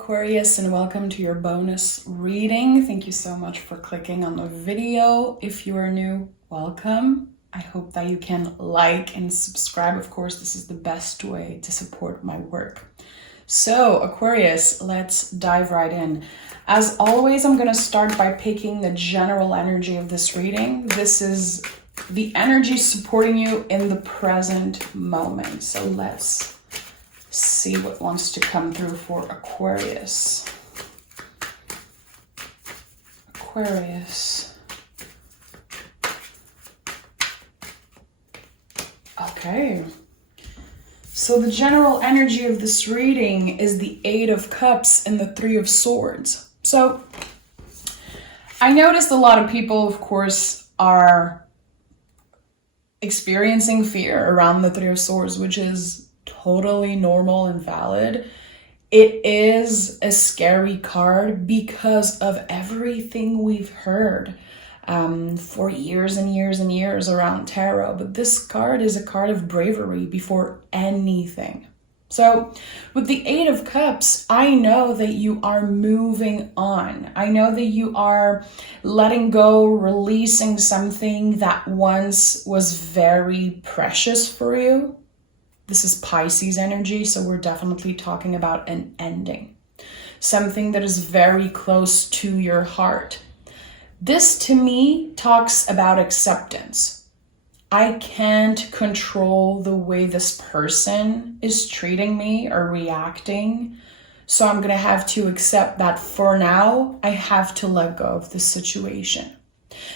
Aquarius, and welcome to your bonus reading. Thank you so much for clicking on the video. If you are new, welcome. I hope that you can like and subscribe. Of course, this is the best way to support my work. So Aquarius, let's dive right in. As always, I'm going to start by picking the general energy of this reading. This is the energy supporting you in the present moment. So let's see what wants to come through for Aquarius. Aquarius. Okay. So the general energy of this reading is the Eight of Cups and the Three of Swords. So I noticed a lot of people, of course, are experiencing fear around the Three of Swords, which is totally normal and valid. It is a scary card because of everything we've heard for years and years and years around tarot. But this card is a card of bravery before anything. So with the Eight of Cups, I know that you are moving on. I know that you are letting go, releasing something that once was very precious for you. This is Pisces energy, so we're definitely talking about an ending. Something that is very close to your heart. This, to me, talks about acceptance. I can't control the way this person is treating me or reacting, so I'm going to have to accept that for now, I have to let go of this situation.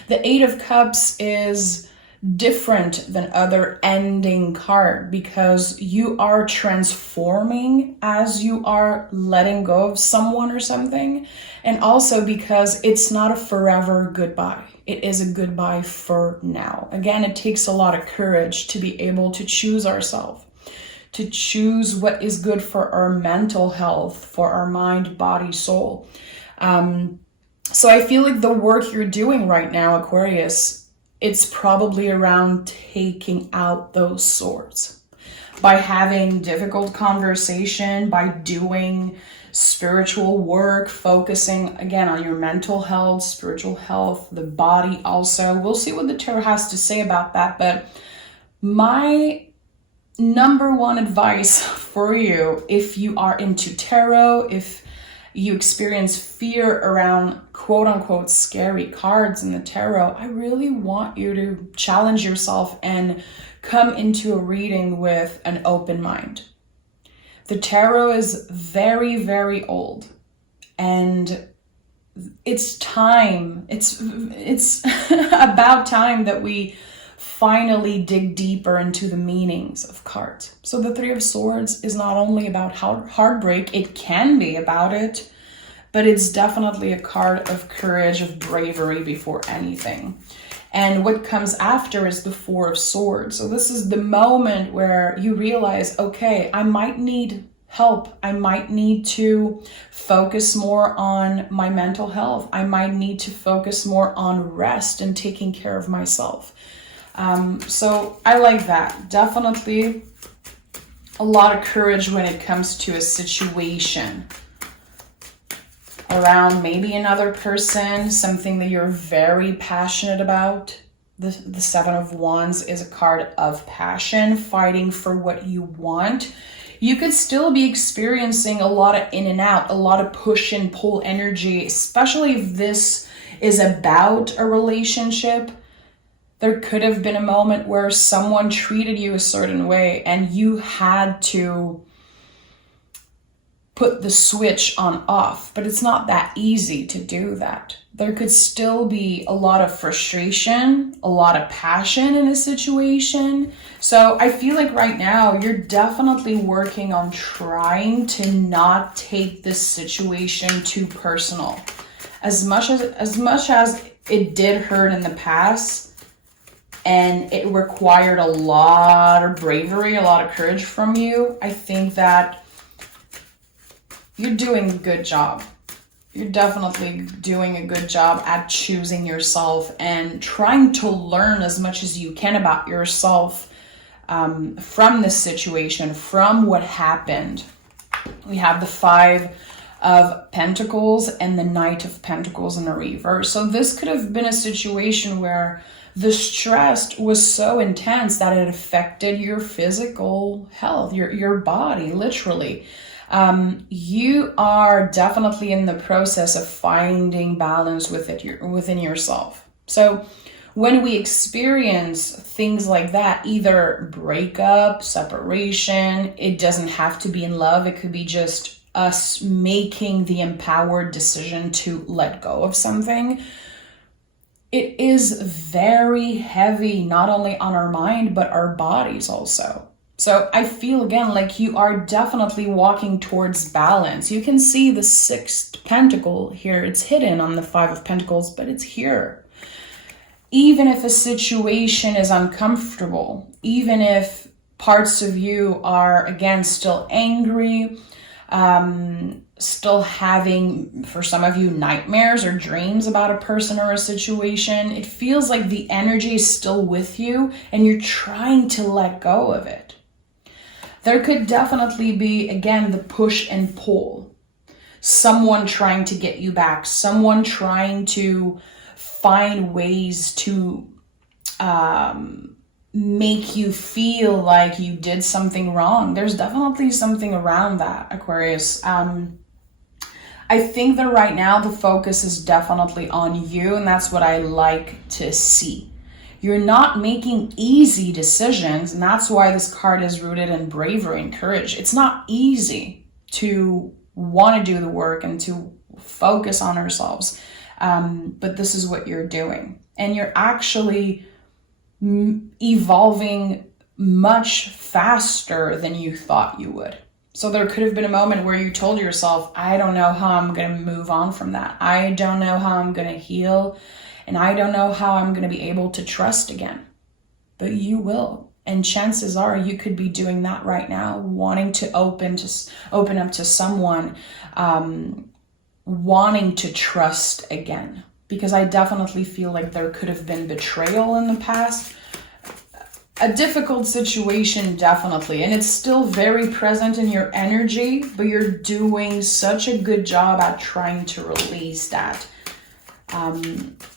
The Eight of Cups is different than other ending card because you are transforming as you are letting go of someone or something, and also because it's not a forever goodbye. It is a goodbye for now. Again, it takes a lot of courage to be able to choose ourselves, to choose what is good for our mental health, for our mind, body, soul. So I feel like the work you're doing right now, Aquarius, it's probably around taking out those swords by having difficult conversation, by doing spiritual work, focusing again on your mental health, spiritual health, the body also. We'll see what the tarot has to say about that. But my number one advice for you, if you are into tarot, if you experience fear around quote unquote scary cards in the tarot, I really want you to challenge yourself and come into a reading with an open mind. The tarot is very, very old, and it's time. It's about time that we finally dig deeper into the meanings of cards. So the Three of Swords is not only about heartbreak, it can be about it, but it's definitely a card of courage, of bravery before anything. And what comes after is the Four of Swords. So this is the moment where you realize, okay, I might need help. I might need to focus more on my mental health. I might need to focus more on rest and taking care of myself. So I like that. Definitely a lot of courage when it comes to a situation around maybe another person, something that you're very passionate about. The Seven of Wands is a card of passion, fighting for what you want. You could still be experiencing a lot of in and out, a lot of push and pull energy, especially if this is about a relationship. There could have been a moment where someone treated you a certain way and you had to put the switch on off, but it's not that easy to do that. There could still be a lot of frustration, a lot of passion in a situation. So I feel like right now you're definitely working on trying to not take this situation too personal. As much as it did hurt in the past, and it required a lot of bravery, a lot of courage from you, I think that you're doing a good job. You're definitely doing a good job at choosing yourself and trying to learn as much as you can about yourself from this situation, from what happened. We have the Five of Pentacles and the Knight of Pentacles in a reverse. So this could have been a situation where the stress was so intense that it affected your physical health, your body, literally. You are definitely in the process of finding balance within yourself. So when we experience things like that, either breakup, separation, it doesn't have to be in love. It could be just us making the empowered decision to let go of something. It is very heavy, not only on our mind, but our bodies also. So I feel again like you are definitely walking towards balance. You can see the 6th pentacle here. It's hidden on the 5 of Pentacles, but it's here. Even if a situation is uncomfortable, even if parts of you are, again, still angry, still having, for some of you, nightmares or dreams about a person or a situation, it feels like the energy is still with you and you're trying to let go of it. There could definitely be, again, the push and pull. Someone trying to get you back, someone trying to find ways to make you feel like you did something wrong. There's definitely something around that, Aquarius. I think that right now the focus is definitely on you, and that's what I like to see. You're not making easy decisions, and that's why this card is rooted in bravery and courage. It's not easy to want to do the work and to focus on ourselves, but this is what you're doing. And you're actually evolving much faster than you thought you would. So there could have been a moment where you told yourself, I don't know how I'm going to move on from that. I don't know how I'm going to heal. And I don't know how I'm going to be able to trust again. But you will. And chances are you could be doing that right now, wanting to open up to someone, wanting to trust again. Because I definitely feel like there could have been betrayal in the past. A difficult situation, definitely. And it's still very present in your energy, but you're doing such a good job at trying to release that.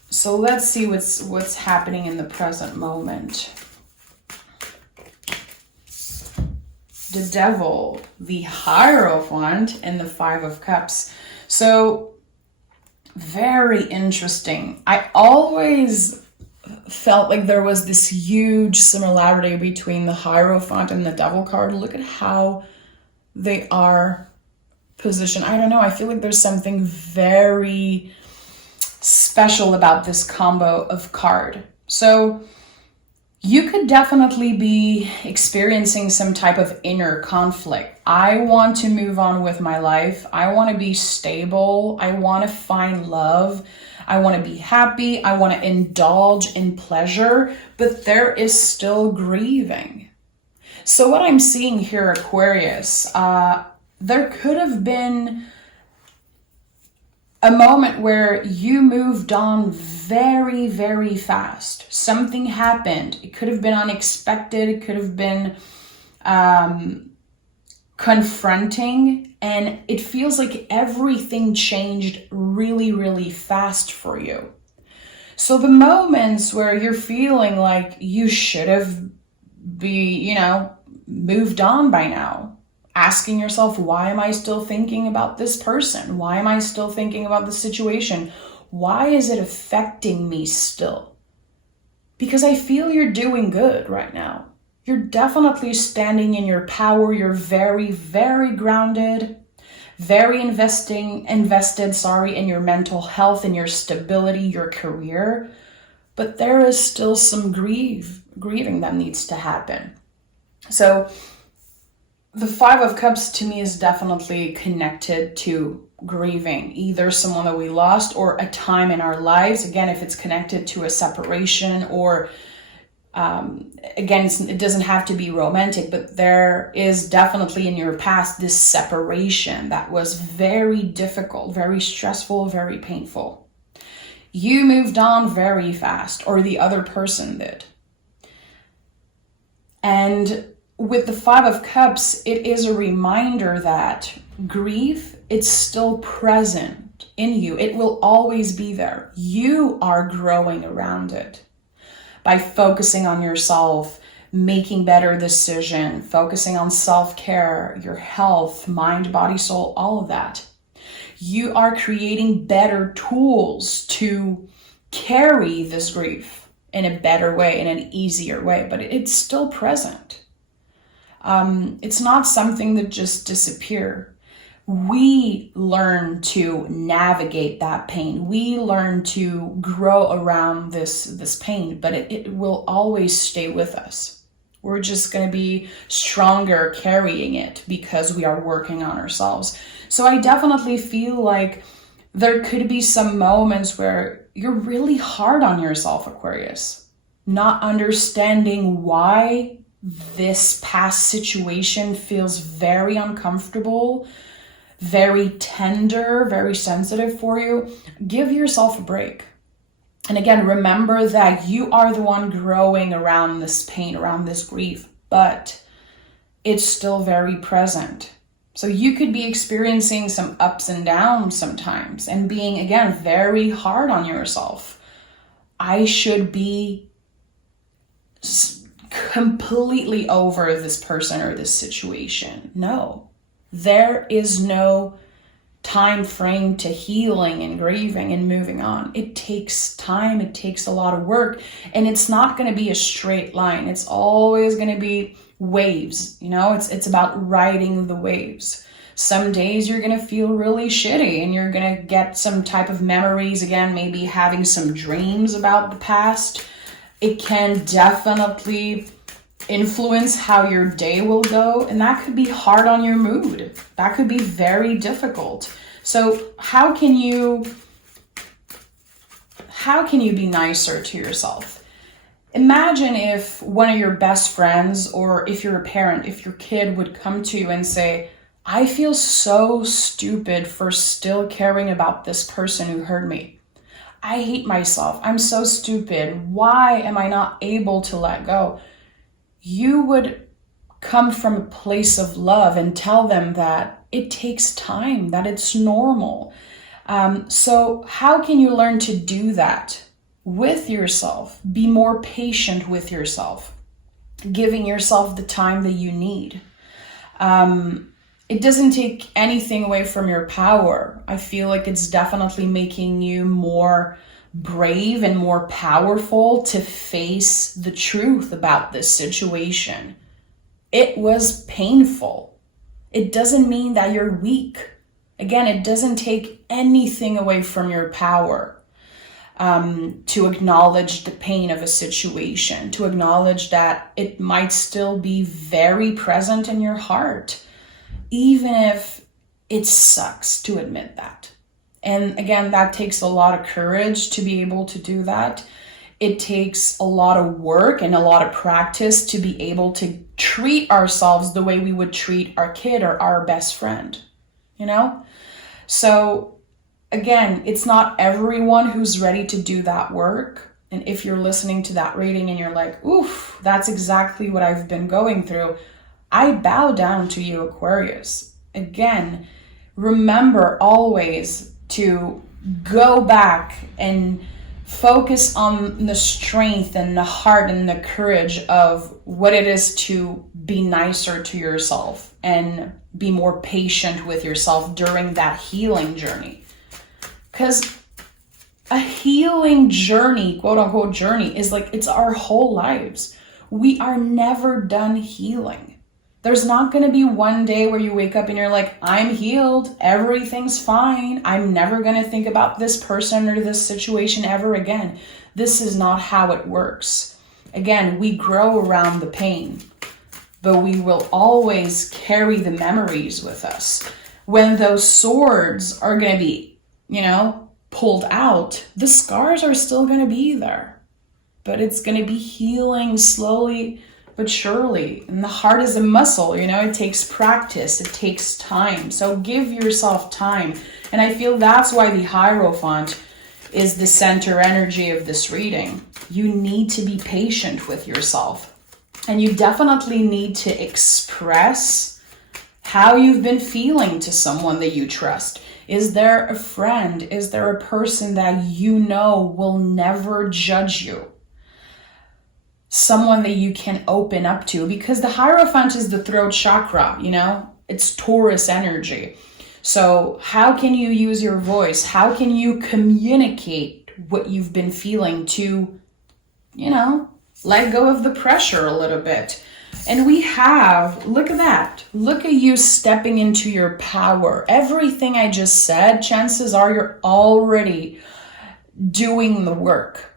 So let's see what's happening in the present moment. The Devil, the Hierophant, and the 5 of Cups. So very interesting. I always felt like there was this huge similarity between the Hierophant and the Devil card. Look at how they are positioned. I don't know. I feel like there's something very special about this combo of card. So you could definitely be experiencing some type of inner conflict. I want to move on with my life. I want to be stable. I want to find love. I want to be happy. I want to indulge in pleasure, but there is still grieving. So what I'm seeing here, Aquarius, there could have been a moment where you moved on very, very fast. Something happened. It could have been unexpected. It could have been confronting. And it feels like everything changed really, really fast for you. So the moments where you're feeling like you should have moved on by now. Asking yourself, why am I still thinking about this person? Why am I still thinking about this situation? Why is it affecting me still? Because I feel you're doing good right now. You're definitely standing in your power. You're very, very grounded, very invested, in your mental health, in your stability, your career. But there is still some grieving that needs to happen. So the 5 of Cups to me is definitely connected to grieving, either someone that we lost or a time in our lives. Again, if it's connected to a separation or, again, it doesn't have to be romantic, but there is definitely in your past this separation that was very difficult, very stressful, very painful. You moved on very fast, or the other person did. And with the 5 of Cups, it is a reminder that grief it's still present in you. It will always be there. You are growing around it by focusing on yourself, making better decisions, focusing on self-care, your health, mind, body, soul, all of that. You are creating better tools to carry this grief in a better way, in an easier way, but it's still present. It's not something that just disappears. We learn to navigate that pain. We learn to grow around this pain, but it will always stay with us. We're just going to be stronger carrying it because we are working on ourselves. So I definitely feel like there could be some moments where you're really hard on yourself, Aquarius, not understanding why this past situation feels very uncomfortable, very tender, very sensitive for you. Give yourself a break. And again, remember that you are the one growing around this pain, around this grief, but it's still very present. So you could be experiencing some ups and downs sometimes and being, again, very hard on yourself. I should be completely over this person or this situation. No, there is no time frame to healing and grieving and moving on. It takes time. It takes a lot of work, and it's not going to be a straight line. It's always going to be waves. It's about riding the waves. Some days you're going to feel really shitty and you're going to get some type of memories, again, maybe having some dreams about the past. It can definitely influence how your day will go, and that could be hard on your mood. That could be very difficult. So how can you be nicer to yourself? Imagine if one of your best friends, or if you're a parent, if your kid would come to you and say, I feel so stupid for still caring about this person who hurt me. I hate myself. I'm so stupid. Why am I not able to let go? You would come from a place of love and tell them that it takes time, that it's normal. So how can you learn to do that with yourself? Be more patient with yourself, giving yourself the time that you need. It doesn't take anything away from your power. I feel like it's definitely making you more brave and more powerful to face the truth about this situation. It was painful. It doesn't mean that you're weak. Again, it doesn't take anything away from your power to acknowledge the pain of a situation, to acknowledge that it might still be very present in your heart, even if it sucks to admit that. And again, that takes a lot of courage to be able to do that. It takes a lot of work and a lot of practice to be able to treat ourselves the way we would treat our kid or our best friend, So again, it's not everyone who's ready to do that work. And if you're listening to that reading and you're like, oof, that's exactly what I've been going through, I bow down to you, Aquarius. Again, remember always to go back and focus on the strength and the heart and the courage of what it is to be nicer to yourself and be more patient with yourself during that healing journey. Because a healing journey, quote unquote journey, is like, it's our whole lives. We are never done healing. There's not going to be one day where you wake up and you're like, I'm healed, everything's fine, I'm never going to think about this person or this situation ever again. This is not how it works. Again, we grow around the pain, but we will always carry the memories with us. When those swords are going to be, pulled out, the scars are still going to be there, but it's going to be healing slowly but surely. And the heart is a muscle, it takes practice, it takes time. So give yourself time. And I feel that's why the Hierophant is the center energy of this reading. You need to be patient with yourself. And you definitely need to express how you've been feeling to someone that you trust. Is there a friend? Is there a person that you know will never judge you? Someone that you can open up to, because the Hierophant is the throat chakra, it's Taurus energy. So how can you use your voice? How can you communicate what you've been feeling to, let go of the pressure a little bit? And we have, look at that. Look at you stepping into your power. Everything I just said, chances are you're already doing the work.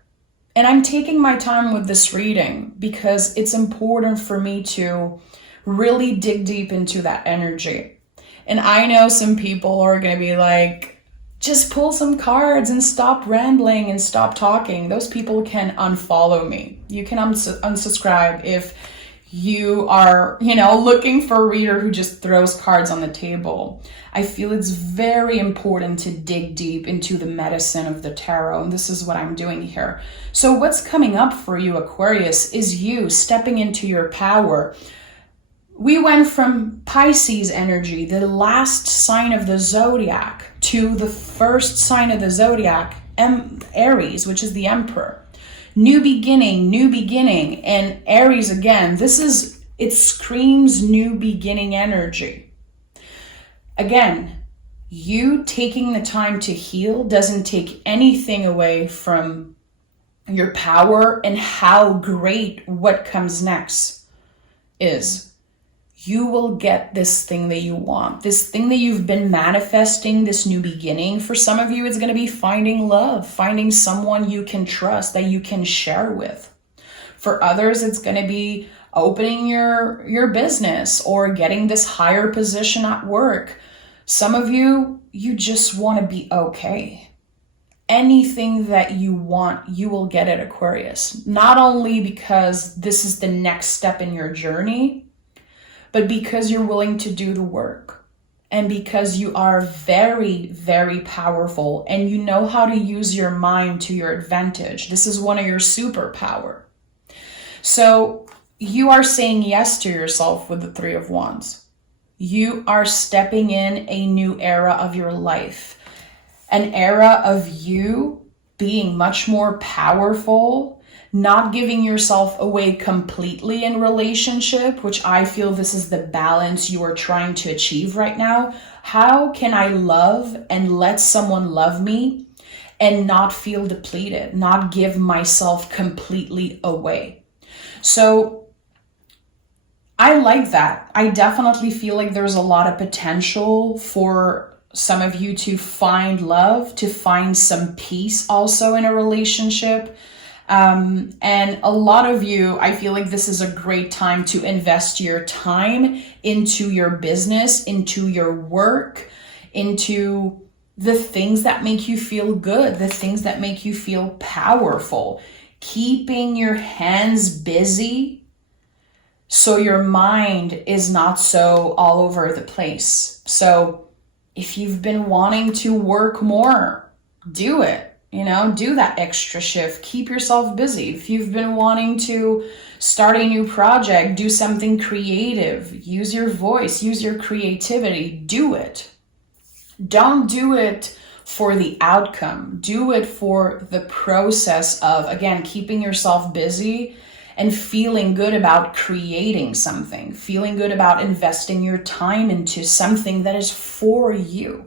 And I'm taking my time with this reading because it's important for me to really dig deep into that energy. And I know some people are going to be like, just pull some cards and stop rambling and stop talking. Those people can unfollow me. You can unsubscribe if you are, looking for a reader who just throws cards on the table. I feel it's very important to dig deep into the medicine of the tarot, and this is what I'm doing here. So what's coming up for you, Aquarius, is you stepping into your power. We went from Pisces energy, the last sign of the zodiac, to the first sign of the zodiac, Aries, which is the Emperor. New beginning, and Aries again, it screams new beginning energy. Again, you taking the time to heal doesn't take anything away from your power and how great what comes next is. You will get this thing that you want, this thing that you've been manifesting, this new beginning. For some of you, it's going to be finding love, finding someone you can trust that you can share with. For others, it's going to be opening your business or getting this higher position at work. Some of you, you just want to be okay. Anything that you want, you will get at Aquarius. Not only because this is the next step in your journey, but because you're willing to do the work and because you are very, very powerful and you know how to use your mind to your advantage. This is one of your superpower. So you are saying yes to yourself with the Three of Wands. You are stepping in a new era of your life, an era of you being much more powerful, not giving yourself away completely in relationship, which I feel this is the balance you are trying to achieve right now. How can I love and let someone love me and not feel depleted, not give myself completely away? So I like that. I definitely feel like there's a lot of potential for some of you to find love, to find some peace also in a relationship. And a lot of you, I feel like this is a great time to invest your time into your business, into your work, into the things that make you feel good, the things that make you feel powerful. Keeping your hands busy so your mind is not so all over the place. So if you've been wanting to work more, do it. Do that extra shift. Keep yourself busy. If you've been wanting to start a new project, do something creative, use your voice, use your creativity, do it. Don't do it for the outcome. Do it for the process of, again, keeping yourself busy and feeling good about creating something, feeling good about investing your time into something that is for you.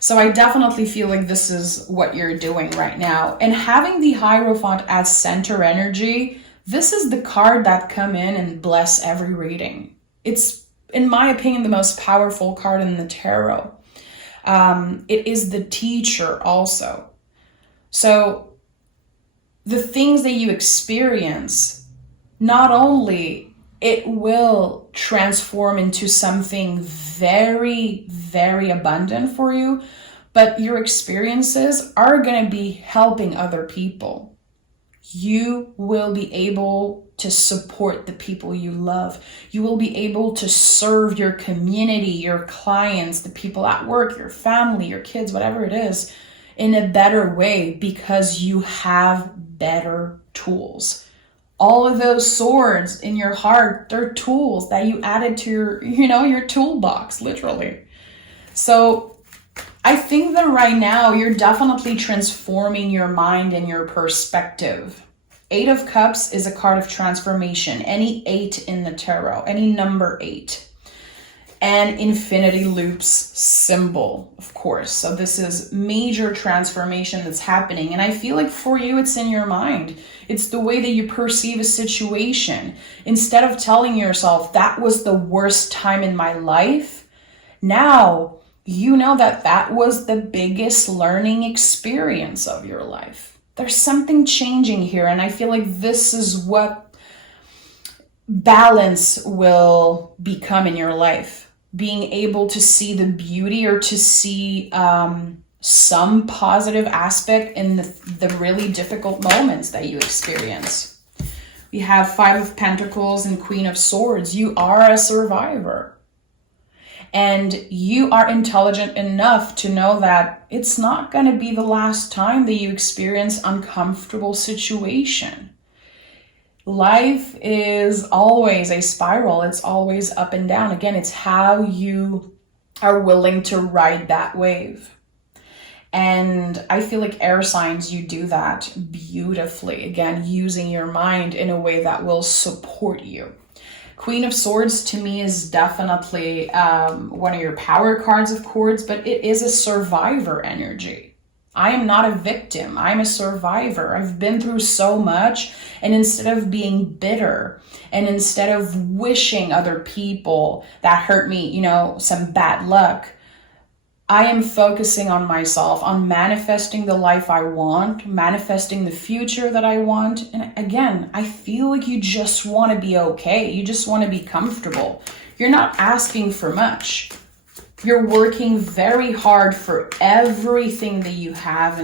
So I definitely feel like this is what you're doing right now. And having the Hierophant as center energy, this is the card that come in and bless every reading. It's, in my opinion, the most powerful card in the tarot. It is the teacher also. So the things that you experience, not only it will transform into something very, very abundant for you, but your experiences are going to be helping other people. You will be able to support the people you love. You will be able to serve your community, your clients, the people at work, your family, your kids, whatever it is, in a better way because you have better tools. All of those swords in your heart, they're tools that you added to your toolbox, literally. So I think that right now you're definitely transforming your mind and your perspective. 8 of Cups is a card of transformation. Any 8 in the tarot, any number 8. And infinity loops symbol, of course. So this is major transformation that's happening. And I feel like for you, it's in your mind. It's the way that you perceive a situation. Instead of telling yourself that was the worst time in my life, now you know that that was the biggest learning experience of your life. There's something changing here. And I feel like this is what balance will become in your life. Being able to see the beauty or to see some positive aspect in the really difficult moments that you experience. We have 5 of Pentacles and Queen of Swords. You are a survivor. And you are intelligent enough to know that it's not going to be the last time that you experience uncomfortable situation. Life is always a spiral. It's always up and down. Again, it's how you are willing to ride that wave. And I feel like air signs, you do that beautifully. Again, using your mind in a way that will support you. Queen of Swords to me is definitely one of your power cards, of course, but it is a survivor energy. I am not a victim. I'm a survivor. I've been through so much. And instead of being bitter and instead of wishing other people that hurt me, some bad luck, I am focusing on myself, on manifesting the life I want, manifesting the future that I want. And again, I feel like you just want to be okay. You just want to be comfortable. You're not asking for much. You're working very hard for everything that you have,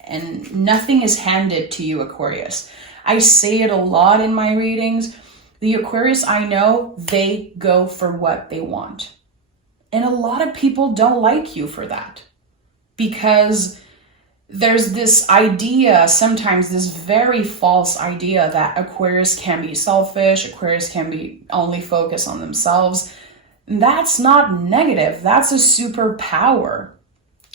and nothing is handed to you, Aquarius. I say it a lot in my readings. The Aquarius I know, they go for what they want. And a lot of people don't like you for that, because there's this idea, sometimes this very false idea, that Aquarius can be selfish, Aquarius can be only focused on themselves. That's not negative. That's a superpower,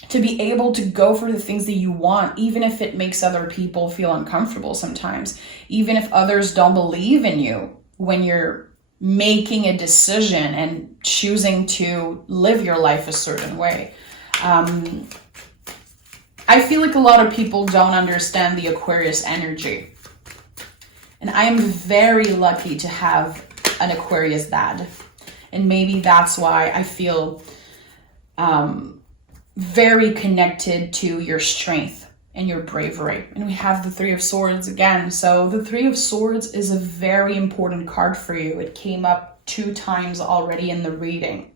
to be able to go for the things that you want, even if it makes other people feel uncomfortable sometimes, even if others don't believe in you when you're making a decision and choosing to live your life a certain way. I feel like a lot of people don't understand the Aquarius energy. And I am very lucky to have an Aquarius dad. And maybe that's why I feel very connected to your strength and your bravery. And we have the 3 of Swords again. So the 3 of Swords is a very important card for you. It came up 2 times already in the reading.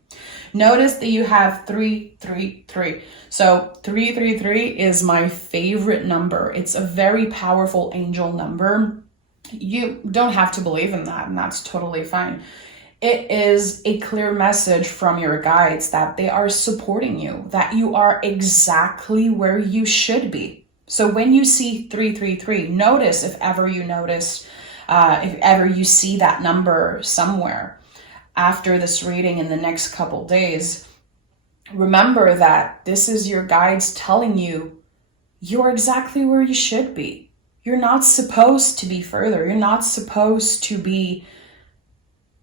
Notice that you have 3, 3, 3. So 333 is my favorite number. It's a very powerful angel number. You don't have to believe in that, and that's totally fine. It is a clear message from your guides that they are supporting you, that you are exactly where you should be. So when you see 333, notice if ever you see that number somewhere after this reading in the next couple days. Remember that this is your guides telling you you're exactly where you should be. You're not supposed to be further. You're not supposed to be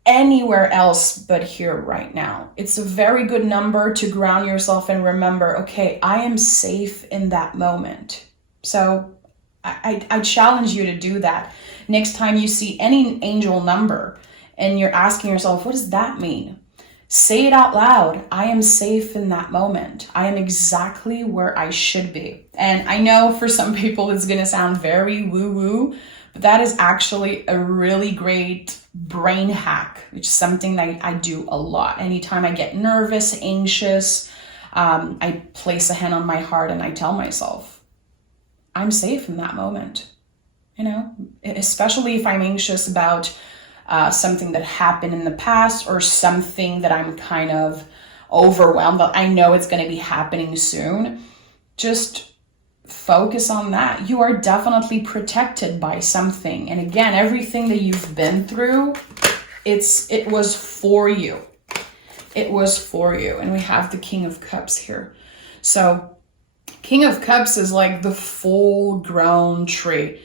anywhere else but here right now. It's a very good number to ground yourself and remember, okay, I am safe in that moment. So I challenge you to do that. Next time you see any angel number and you're asking yourself, what does that mean? Say it out loud. I am safe in that moment. I am exactly where I should be. And I know for some people it's going to sound very woo-woo, but that is actually a really great brain hack, which is something that I do a lot. Anytime I get nervous, anxious, I place a hand on my heart and I tell myself, I'm safe in that moment. You know, especially if I'm anxious about something that happened in the past or something that I'm kind of overwhelmed, but I know it's going to be happening soon. Just focus on that. You are definitely protected by something. And again, everything that you've been through, it was for you. It was for you. And we have the King of Cups here. So King of Cups is like the full grown tree,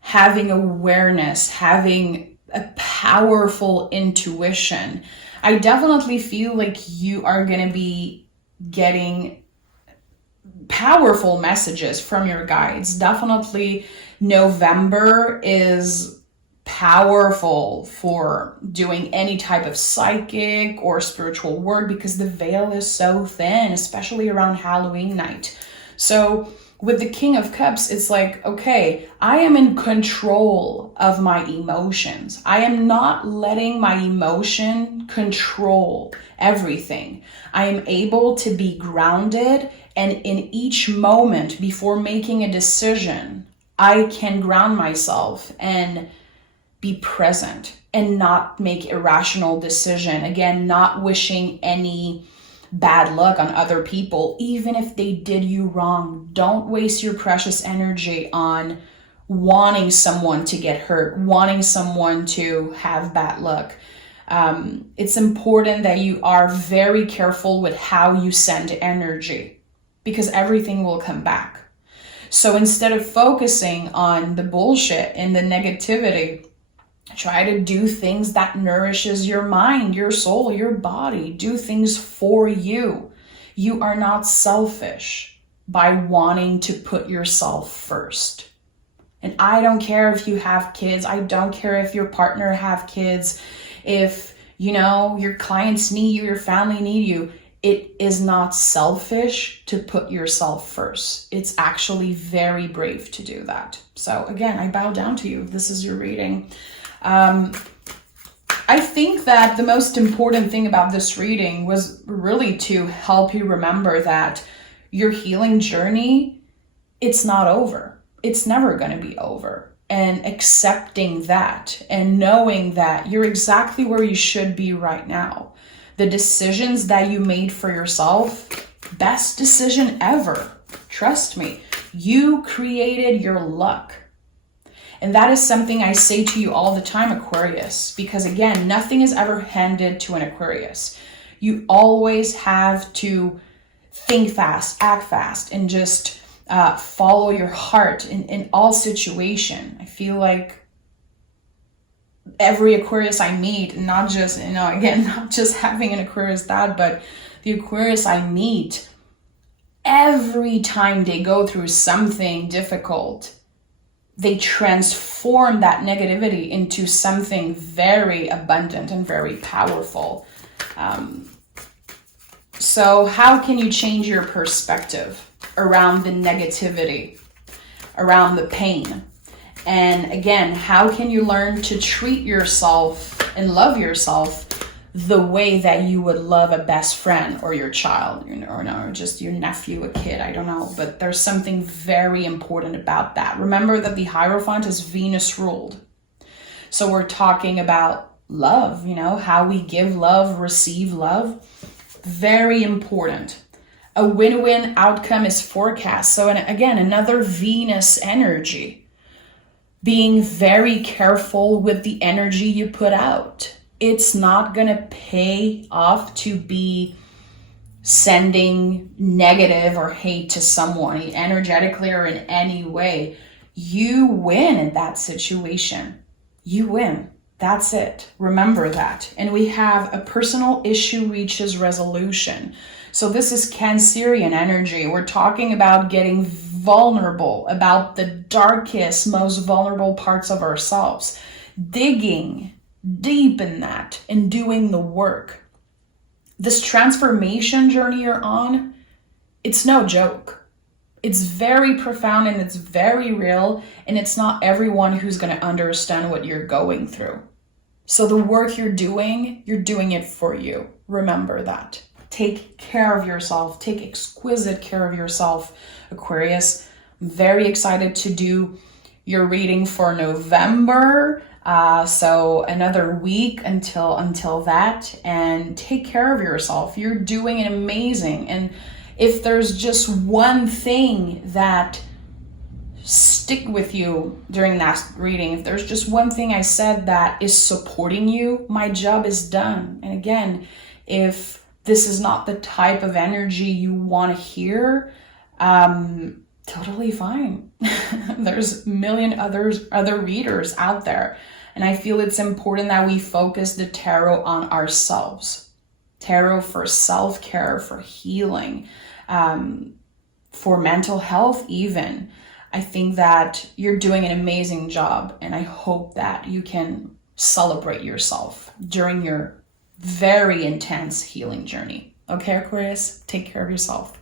having awareness, having a powerful intuition. I definitely feel like you are going to be getting powerful messages from your guides. Definitely November is powerful for doing any type of psychic or spiritual work because the veil is so thin, especially around Halloween night. So with the King of Cups, it's like, okay, I am in control of my emotions. I am not letting my emotion control everything. I am able to be grounded, and in each moment before making a decision, I can ground myself and be present and not make irrational decision. Again, not wishing any bad luck on other people, even if they did you wrong. Don't waste your precious energy on wanting someone to get hurt, wanting someone to have bad luck. It's important that you are very careful with how you send energy, because everything will come back. So instead of focusing on the bullshit and the negativity, try to do things that nourishes your mind, your soul, your body. Do things for you. You are not selfish by wanting to put yourself first. And I don't care if you have kids. I don't care if your partner have kids. If, your clients need you, your family need you. It is not selfish to put yourself first. It's actually very brave to do that. So again, I bow down to you. This is your reading. I think that the most important thing about this reading was really to help you remember that your healing journey, it's not over. It's never going to be over. And accepting that and knowing that you're exactly where you should be right now. The decisions that you made for yourself, best decision ever. Trust me, you created your luck. And that is something I say to you all the time, Aquarius, because again, nothing is ever handed to an Aquarius. You always have to think fast, act fast, and just follow your heart in all situation. I feel like every Aquarius I meet, not just, not just having an Aquarius dad, but the Aquarius I meet, every time they go through something difficult, they transform that negativity into something very abundant and very powerful. So how can you change your perspective around the negativity, around the pain? And again, how can you learn to treat yourself and love yourself the way that you would love a best friend or your child, or just your nephew, a kid, I don't know. But there's something very important about that. Remember that the Hierophant is Venus ruled. So we're talking about love, how we give love, receive love. Very important. A win-win outcome is forecast. So again, another Venus energy. Being very careful with the energy you put out. It's not going to pay off to be sending negative or hate to someone energetically or in any way. You win in that situation. You win. That's it. Remember that. And we have a personal issue reaches resolution. So this is Cancerian energy. We're talking about getting vulnerable, about the darkest, most vulnerable parts of ourselves. Digging deep in that and doing the work. This transformation journey you're on, it's no joke. It's very profound and it's very real, and it's not everyone who's going to understand what you're going through. So the work you're doing it for you. Remember that. Take care of yourself. Take exquisite care of yourself, Aquarius. I'm very excited to do your reading for November. So another week until that, and take care of yourself. You're doing it amazing. And If there's just one thing that stick with you during that reading, if there's just one thing I said that is supporting you, my job is done. And again, if this is not the type of energy you want to hear, totally fine. There's a million other readers out there. And I feel it's important that we focus the tarot on ourselves. Tarot for self-care, for healing, for mental health even. I think that you're doing an amazing job, and I hope that you can celebrate yourself during your very intense healing journey. Okay, Aquarius, take care of yourself.